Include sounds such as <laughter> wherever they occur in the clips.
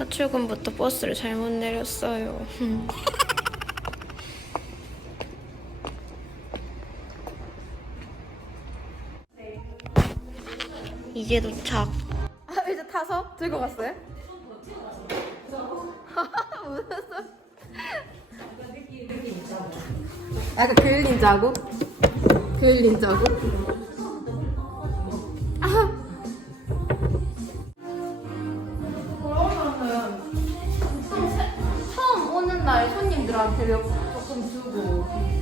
첫 출근부터 버스를 잘못 내렸어요. 이제 도착. 아, 이제 타서 들고 갔어요? <laughs> 약간 그을린 자국? 그을린 자국? 날 손님들한테 몇- 조금 주고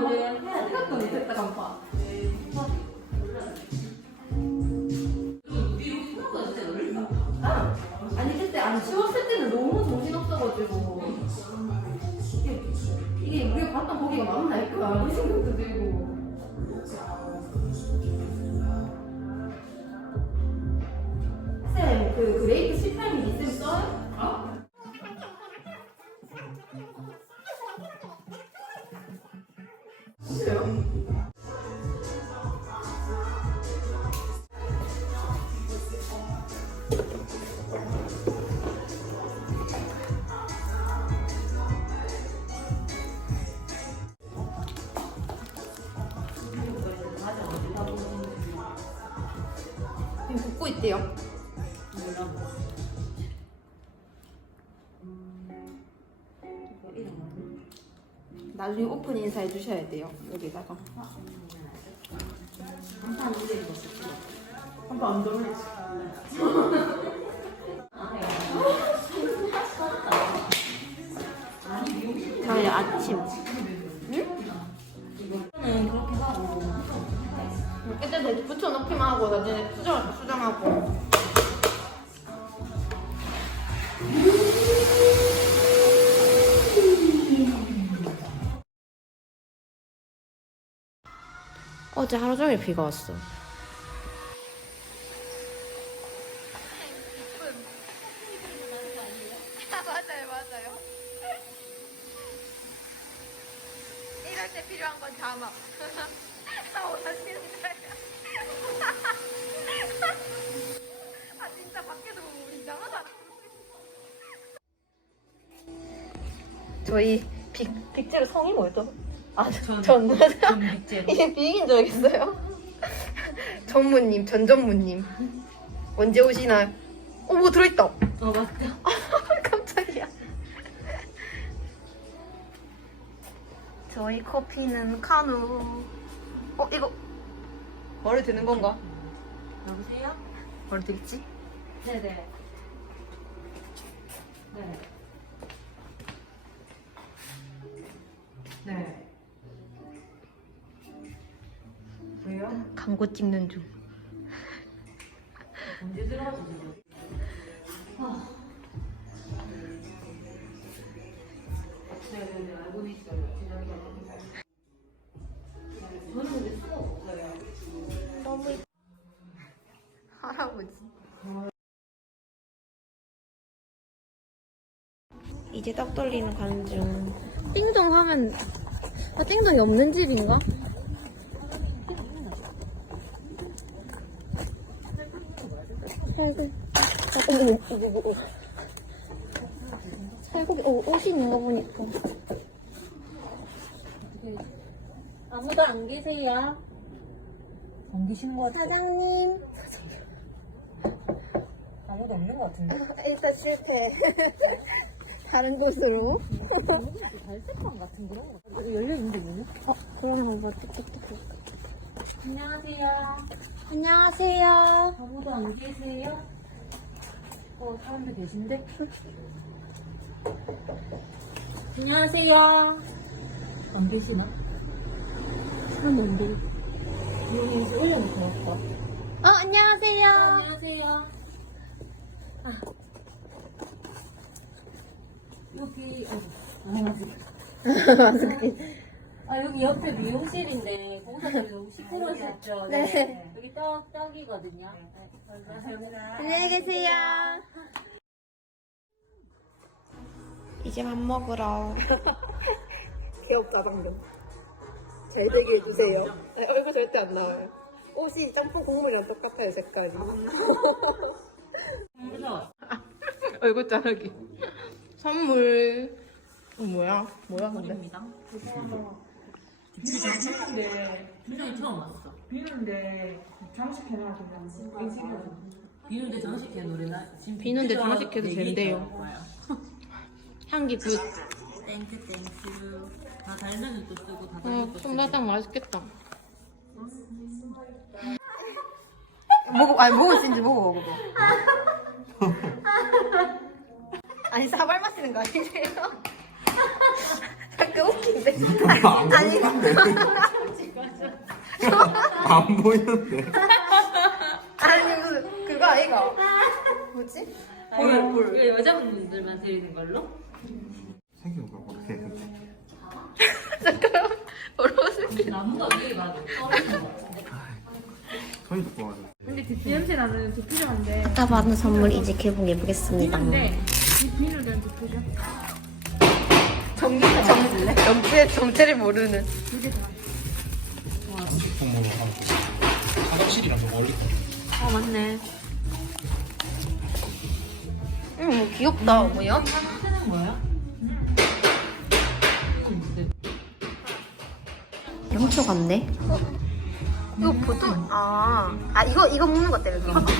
생각도 못했다 간판 아니 그때 안 치웠을 때는 너무 정신 없어가지고 이게, 이게 우리가 봤던 고기가 맞나 이거 이 생각도 들고 나중에 오픈 인사해 주셔야 돼요. 여기다가. 간판 이름 거 쓰지. 한번 안 들어오지. 저희 아침. 이거는 그렇게 하고. 일단 대충 붙여놓기만 하고 나중에 수정할 거 수정하고. 어제 하루 종일 비가 왔어. 맞아요, 맞아요. 이럴 때 필요한 건 자막. 원하시는 거예요. 아 진짜 밖에서 보면 우리 이상하다. 저희 빅 빅제로 성이 뭐였죠? 아, 전, 전, 전빅제. 이게 빅인 줄 알겠어요. <laughs> 전무님, 전 전무님. 언제 오시나? 어, 뭐 들어있다. 어, 맞다. <laughs> 깜짝이야. 저희 커피는 카누. 어, 이거 말이 되는 건가? 여보세요? 말이 되겠지? 네네. 네. 네. 왜요? 광고 찍는 중. 언제? 아. 너무 할아버지. 이제 떡 돌리는 가는 중. 띵동 하면 아 띵동이 없는 집인가? 아, 어머. 살고기, 어, 옷이 있는 거 보니까. 아무도 안 계세요? 안 계시는 것 같아요. 사장님. 아무도 없는 것 같은데? 일단 실패. 다른 곳으로. 달색방 같은 그런 거. 여기 열려 있는데, 문이? 어, 그러면 뭐 틱틱틱. 안녕하세요. 안녕하세요. 아무도 안 계세요? 어, 사람들 계신데? 안녕하세요. 안 계시나? 사람 없는데. 여기 이제 올려놓고 왔다. 어, 안녕하세요. 안녕하세요. 여기 <laughs> 아 여기 옆에 미용실인데 공사님이 너무 시끄러우셨죠? 네. 여기 떡 떡이거든요. 네, 감사합니다. 안녕히 계세요. 이제 밥 먹으러. <laughs> 귀엽다 방금 잘 되게 해주세요 네, 얼굴 절대 안 나와요 옷이 짬뽕 국물이랑 똑같아요 색깔이 <laughs> 얼굴 자르기 선물 어, 뭐야? 뭐야 근데? 표정이 처음 왔어. 비는데 장식해놔야 되면 인식해놔. 비누인데 장식해 노래나 지금 비누가 장식해도 된대요. 있더라고요. <laughs> 향기 굿 땡큐 땡큐. 다 달면은 또 쓰고 다 어, 달면 또 쓰고. 솜사탕 맛있겠다 <laughs> 먹어, 아니 먹을 수 있는지 먹어 먹어 <laughs> 아니 사발 마시는 거 아니세요? 잠깐 웃긴데 아니 안 보이는데. 아니 무슨 그거 아이가 뭐지? 볼, 볼. 이거 여자분들만 드리는 걸로? 생긴 거 그렇게 했는데. 잠깐만 얼어서 나무가 되게 많아. 떨어지는 것 같은데. 손이 두꺼워가지고. 근데 그 냄새 나는 디퓨저인데 아까 받은 선물 이제 개봉해 보겠습니다. 근데 이 비누 된 디퓨저 정 기가 정질래? 정체 정체를 모르는 화장실이랑 좀. 아 맞네 음 뭐 귀엽다 뭐야? 영초 같네. 이거 보통 아, 아 이거 이거 먹는 것 때문에 그런가?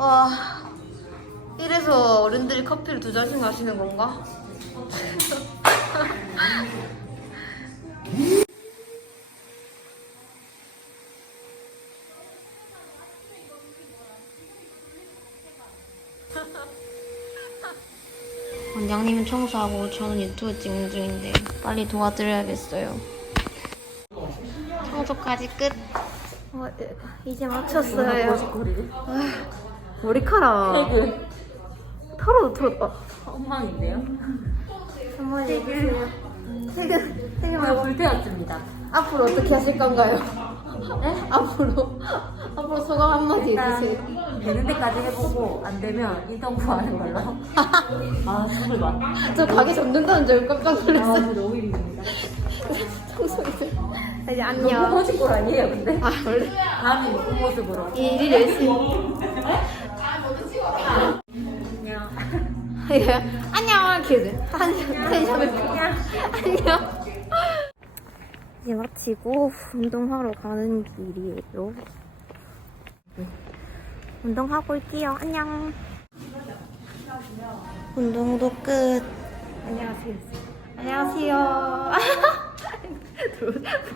와 이래서 어른들이 커피를 두 잔씩 마시는 건가? <laughs> 원장님은 청소하고 저는 유튜브 찍는 중인데 빨리 도와드려야겠어요. 청소까지 끝. 어, 이제 마쳤어요. 아, 머리카락 털어도 털었다. 엉망인데요? 한마디 해주세요. 퇴근, 퇴근 말고 불태웠습니다. 앞으로 어떻게 하실 건가요? 네? 앞으로 앞으로 소감 한마디 해주세요. 되는 데까지 해보고 안 되면 인턴 구하는 걸로. <laughs> 아 정말 많아. 저 가게 접는다는 줄 깜짝 아 놀랐어요. 너무 힘듭니다. <laughs> 청소이들. 이제 너무 안녕. 멋진 꼴 아니에요 근데? 아 원래 다음에 이쁜 모습으로. 일이 열심히. 예, 안녕. 키즈 <laughs> 안녕. 텐션을 안녕. 안녕. 이제 마치고 운동하러 가는 길이에요. 운동하고 올게요. 안녕. 운동도 끝. 안녕하세요. 안녕하세요. <laughs>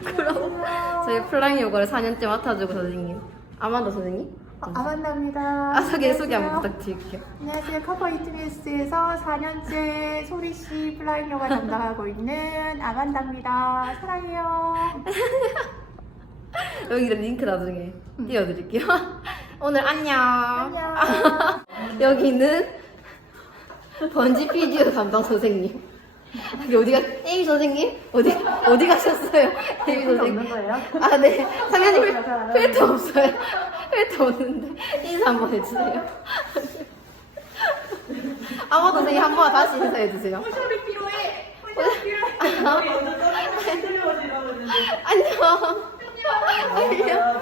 부끄러워. 저희 플라잉 요가를 4년째 맡아주고 선생님. 아만다 선생님? 아만다입니다. 아 소개 소개 한번 부탁드릴게요 안녕하세요. 커버 이트뉴스에서 4년째 소리씨 플라잉 요가 담당하고 있는 아만다입니다. 사랑해요. <laughs> 여기다 링크 나중에 띄워드릴게요. <laughs> 오늘 안녕. <laughs> 여기는 번지 피디오 담당 선생님. 여기 어디가 에이 선생님 어디 어디 가셨어요? <laughs> 에이 선생님. 없는 거예요? 아 네. 상현님 필- 필터 없어요. <laughs> 필터 없는데 인사 한번 해주세요. <laughs> 아마 선생님 한 번 다시 인사해 주세요. 소리 필요해. 안녕. 안녕. 안녕.